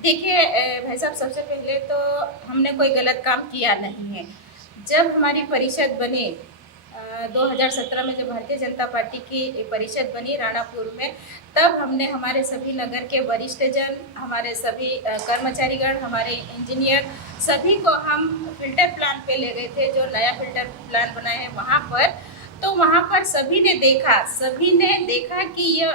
देखिए भाई साहब, सबसे पहले तो हमने कोई गलत काम किया नहीं है। जब हमारी परिषद बनी 2017 में, जब भारतीय जनता पार्टी की परिषद बनी राणापुर में, तब हमने हमारे सभी नगर के वरिष्ठ जन, हमारे सभी कर्मचारीगण, हमारे इंजीनियर, सभी को हम फिल्टर प्लान पे ले गए थे, जो नया फिल्टर प्लान बना है वहाँ पर। तो वहाँ पर सभी ने देखा कि ये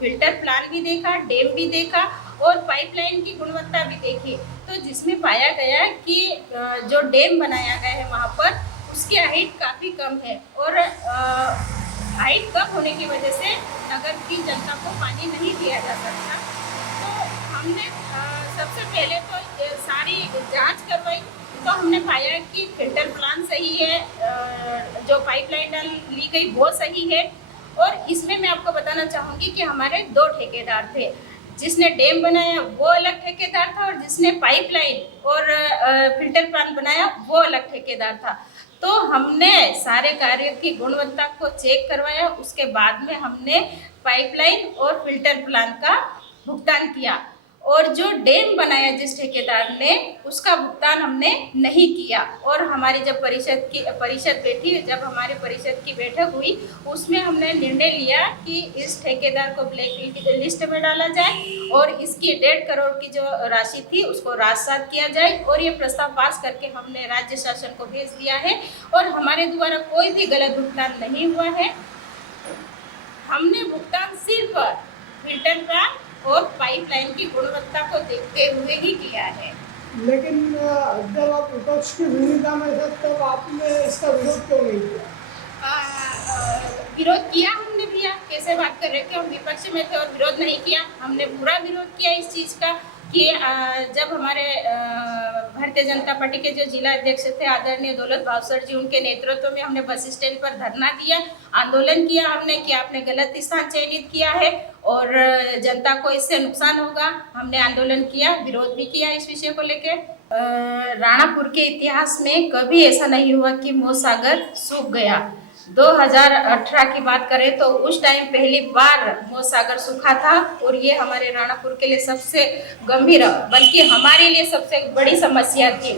फिल्टर प्लान भी देखा, डैम भी देखा और पाइपलाइन की गुणवत्ता भी देखी। तो जिसमें पाया गया कि जो डैम बनाया गया है वहाँ पर, उसकी हाइट काफ़ी कम है और हाइट कम होने की वजह से नगर की जनता को पानी नहीं दिया जा सकता। तो हमने सबसे पहले तो सारी जांच करवाई, तो हमने पाया कि फिल्टर प्लान सही है, जो पाइपलाइन ली गई वो सही है। और इसमें मैं आपको बताना चाहूँगी कि हमारे 2 ठेकेदार थे। जिसने डैम बनाया वो अलग ठेकेदार था और जिसने पाइपलाइन और फिल्टर प्लान बनाया वो अलग ठेकेदार था। तो हमने सारे कार्य की गुणवत्ता को चेक करवाया, उसके बाद में हमने पाइपलाइन और फिल्टर प्लान का भुगतान किया। और जो डैम बनाया जिस ठेकेदार ने, उसका भुगतान हमने नहीं किया। और हमारी जब परिषद बैठी, जब हमारे परिषद की बैठक हुई, उसमें हमने निर्णय लिया कि इस ठेकेदार को ब्लैक लिस्ट में डाला जाए और इसकी 1.5 करोड़ की जो राशि थी उसको राजसात किया जाए। और ये प्रस्ताव पास करके हमने राज्य शासन को भेज दिया है और हमारे द्वारा कोई भी गलत भुगतान नहीं हुआ है। हमने भुगतान सिर्फ फिल्टर प्लान और पाइपलाइन की गुणवत्ता को देखते हुए ही किया है। लेकिन जब आप विपक्ष की भूमिका में थे तब आपने इसका विरोध क्यों नहीं किया? विरोध किया हमने भैया, कैसे बात कर रहे थे, हम विपक्ष में थे और विरोध नहीं किया। हमने पूरा विरोध किया इस चीज़ का कि जब हमारे भारतीय जनता पार्टी के जो जिला अध्यक्ष थे आदरणीय दौलत भावसर जी, उनके नेतृत्व में हमने बस स्टैंड पर धरना दिया, आंदोलन किया हमने कि आपने गलत स्थान चयनित किया है और जनता को इससे नुकसान होगा। हमने आंदोलन किया, विरोध भी किया इस विषय को लेकर। राणापुर के इतिहास में कभी ऐसा नहीं हुआ कि मौसागर सूख गया। 2018 की बात करें तो उस टाइम पहली बार मौसागर सूखा था और ये हमारे राणापुर के लिए सबसे गंभीर, बल्कि हमारे लिए सबसे बड़ी समस्या थी।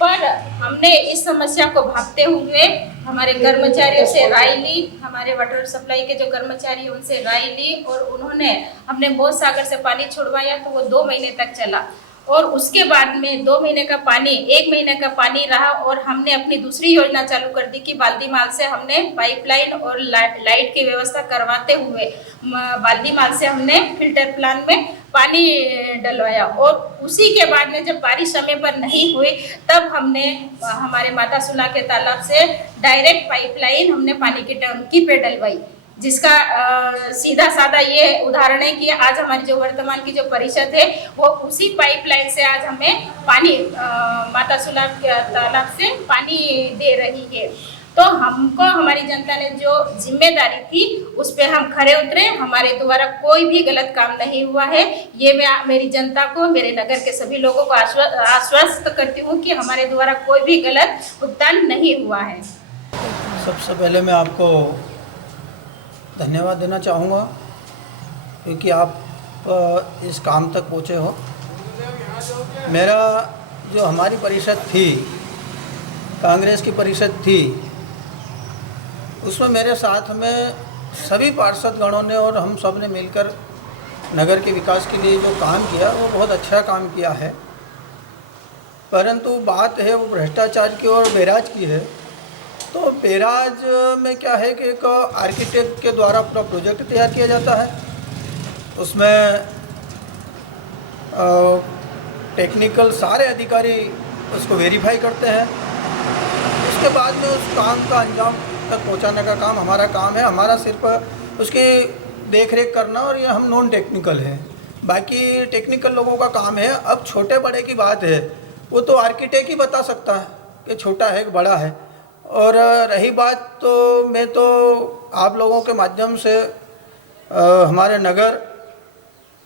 पर हमने इस समस्या को भांपते हुए हमारे कर्मचारियों से राय ली, हमारे वाटर सप्लाई के जो कर्मचारी हैं उनसे राय ली और उन्होंने हमने मौसागर से पानी छुड़वाया, तो वो 2 महीने तक चला। और उसके बाद में 2 महीने का पानी 1 महीने का पानी रहा और हमने अपनी दूसरी योजना चालू कर दी कि बाल्दी माल से हमने पाइपलाइन और लाइट की व्यवस्था करवाते हुए बाल्दी माल से हमने फिल्टर प्लान में पानी डलवाया। और उसी के बाद में जब बारिश समय पर नहीं हुई, तब हमने हमारे माता सुना के तालाब से डायरेक्ट पाइपलाइन हमने पानी की टंकी पे डलवाई, जिसका सीधा साधा ये उदाहरण है कि आज हमारी जो वर्तमान की जो परिषद है वो उसी पाइपलाइन से आज हमें पानी माता सुना तालाब से पानी दे रही है। तो हमको हमारी जनता ने जो जिम्मेदारी थी उस पर हम खरे उतरे। हमारे द्वारा कोई भी गलत काम नहीं हुआ है, ये मैं मेरी जनता को, मेरे नगर के सभी लोगों को आश्वस्त करती हूँ कि हमारे द्वारा कोई भी गलत भुगतान नहीं हुआ है। सबसे पहले मैं आपको धन्यवाद देना चाहूँगा क्योंकि आप इस काम तक पहुँचे हो। मेरा जो हमारी परिषद थी, कांग्रेस की परिषद थी, उसमें मेरे साथ में सभी पार्षदगणों ने और हम सब ने मिलकर नगर के विकास के लिए जो काम किया वो बहुत अच्छा काम किया है। परंतु बात है वो भ्रष्टाचार की और बैराज की है। तो बैराज में क्या है कि एक आर्किटेक्ट के द्वारा पूरा प्रोजेक्ट तैयार किया जाता है, उसमें टेक्निकल सारे अधिकारी उसको वेरीफाई करते हैं, उसके बाद में उस काम का अंजाम तक पहुंचाने का काम हमारा काम है। हमारा सिर्फ उसकी देख रेख करना और ये हम नॉन टेक्निकल हैं, बाकी टेक्निकल लोगों का काम है। अब छोटे बड़े की बात है वो तो आर्किटेक्ट ही बता सकता है कि छोटा है कि बड़ा है। और रही बात, तो मैं तो आप लोगों के माध्यम से हमारे नगर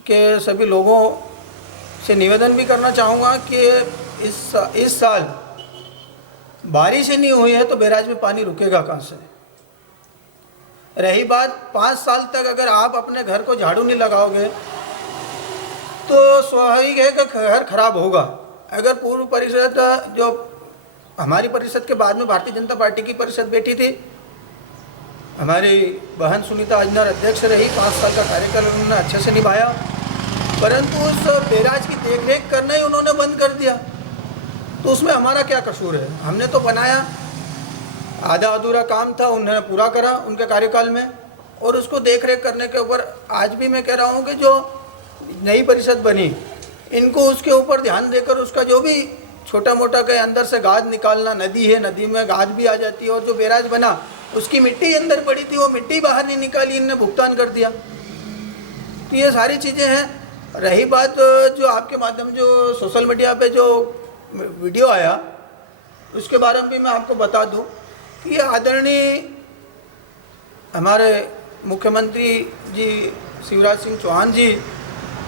के सभी लोगों से निवेदन भी करना चाहूँगा कि इस साल बारिश ही नहीं हुई है तो बैराज में पानी रुकेगा कहाँ से। रही बात 5 साल तक अगर आप अपने घर को झाड़ू नहीं लगाओगे तो स्वाभाविक है कि घर खराब होगा। अगर पूर्व परिषद जो हमारी परिषद के बाद में भारतीय जनता पार्टी की परिषद बैठी थी, हमारी बहन सुनीता अजनर अध्यक्ष रही, 5 साल का कार्यकाल उन्होंने अच्छे से निभाया, परंतु उस बैराज की देखरेख करना ही उन्होंने बंद कर दिया। तो उसमें हमारा क्या कसूर है? हमने तो बनाया, आधा अधूरा काम था, उन्होंने पूरा करा उनके कार्यकाल में, और उसको देख रेख करने के ऊपर आज भी मैं कह रहा हूँ कि जो नई परिषद बनी, इनको उसके ऊपर ध्यान देकर उसका जो भी छोटा मोटा के अंदर से गाद निकालना, नदी है, नदी में गाद भी आ जाती है, और जो बैराज बना उसकी मिट्टी अंदर पड़ी थी, वो मिट्टी बाहर नहीं निकाली, इनने भुगतान कर दिया। तो ये सारी चीज़ें हैं। रही बात जो आपके माध्यम जो सोशल मीडिया पे जो वीडियो आया, उसके बारे में भी मैं आपको बता दूं कि आदरणीय हमारे मुख्यमंत्री जी शिवराज सिंह चौहान जी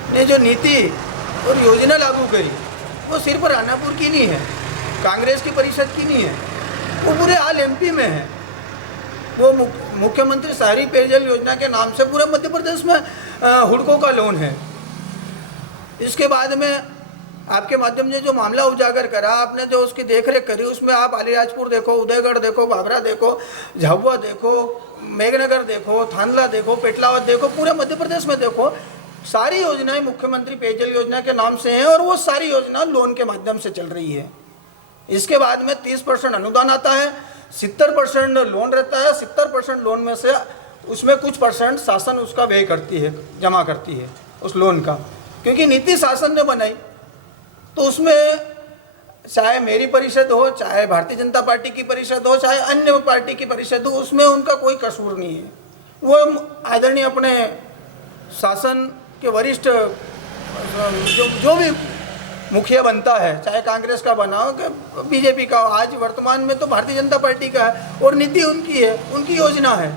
ने जो नीति और योजना लागू करी, वो सिर्फ रानापुर की नहीं है, कांग्रेस की परिषद की नहीं है, वो पूरे ऑल एमपी में है। वो मुख्यमंत्री शहरी पेयजल योजना के नाम से पूरे मध्य प्रदेश में हुड़कों का लोन है। इसके बाद में आपके माध्यम से जो मामला उजागर करा, आपने जो उसकी देखरेख करी, उसमें आप अलीराजपुर देखो, उदयगढ़ देखो, बाबरा देखो, झाबुआ देखो, मेघनगर देखो, थानला देखो, पेटलावत देखो, पूरे मध्य प्रदेश में देखो, सारी योजनाएं मुख्यमंत्री पेयजल योजना के नाम से हैं, और वो सारी योजना लोन के माध्यम से चल रही है। इसके बाद में 30% अनुदान आता है, 70% लोन रहता है। 70% लोन में से उसमें कुछ परसेंट शासन उसका व्यय करती है, जमा करती है उस लोन का, क्योंकि नीति शासन ने बनाई। तो उसमें चाहे मेरी परिषद हो, चाहे भारतीय जनता पार्टी की परिषद हो, चाहे अन्य पार्टी की परिषद हो, उसमें उनका कोई कसूर नहीं है। वो आदरणीय अपने शासन के वरिष्ठ जो भी मुखिया बनता है, चाहे कांग्रेस का बना हो कि बीजेपी का हो, आज वर्तमान में तो भारतीय जनता पार्टी का है, और नीति उनकी है, उनकी योजना है।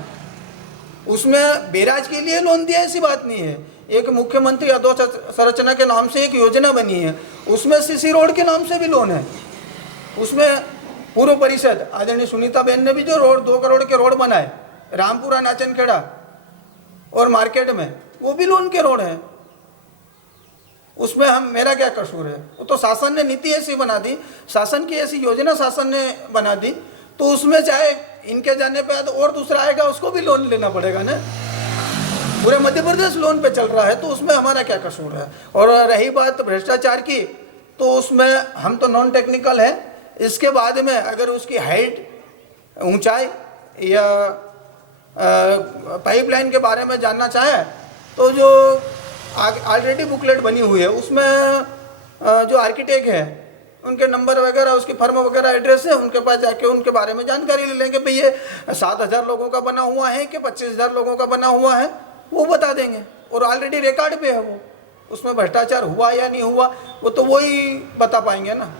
उसमें बैराज के लिए लोन दिया ऐसी बात नहीं है। एक मुख्यमंत्री अधोसंरचना के नाम से एक योजना बनी है, उसमें सीसी रोड के नाम से भी लोन है। उसमें पूर्व परिषद आदरणीय सुनीता बेन ने भी जो रोड 2 करोड़ के रोड बनाए, रामपुरा, नाचनखेड़ा और मार्केट में, वो भी लोन के रोड हैं। उसमें मेरा क्या कसूर है? वो तो शासन ने नीति ऐसी बना दी, शासन की ऐसी योजना शासन ने बना दी, तो उसमें चाहे इनके जाने पे तो और दूसरा आएगा, उसको भी लोन लेना पड़ेगा ना। पूरे मध्य प्रदेश लोन पे चल रहा है, तो उसमें हमारा क्या कसूर है? और रही बात भ्रष्टाचार की, तो उसमें हम तो नॉन टेक्निकल है। इसके बाद में अगर उसकी हाइट, ऊंचाई या पाइपलाइन के बारे में जानना चाहे, तो जो ऑलरेडी बुकलेट बनी हुई है, उसमें जो आर्किटेक्ट है उनके नंबर वगैरह, उसकी फर्म वगैरह, एड्रेस है, उनके पास जाके उनके बारे में जानकारी ले लेंगे। भाई ये 7,000 लोगों का बना हुआ है कि 25,000 लोगों का बना हुआ है, वो बता देंगे, और ऑलरेडी रिकॉर्ड पे है वो। उसमें भ्रष्टाचार हुआ या नहीं हुआ, वो तो वही बता पाएंगे ना।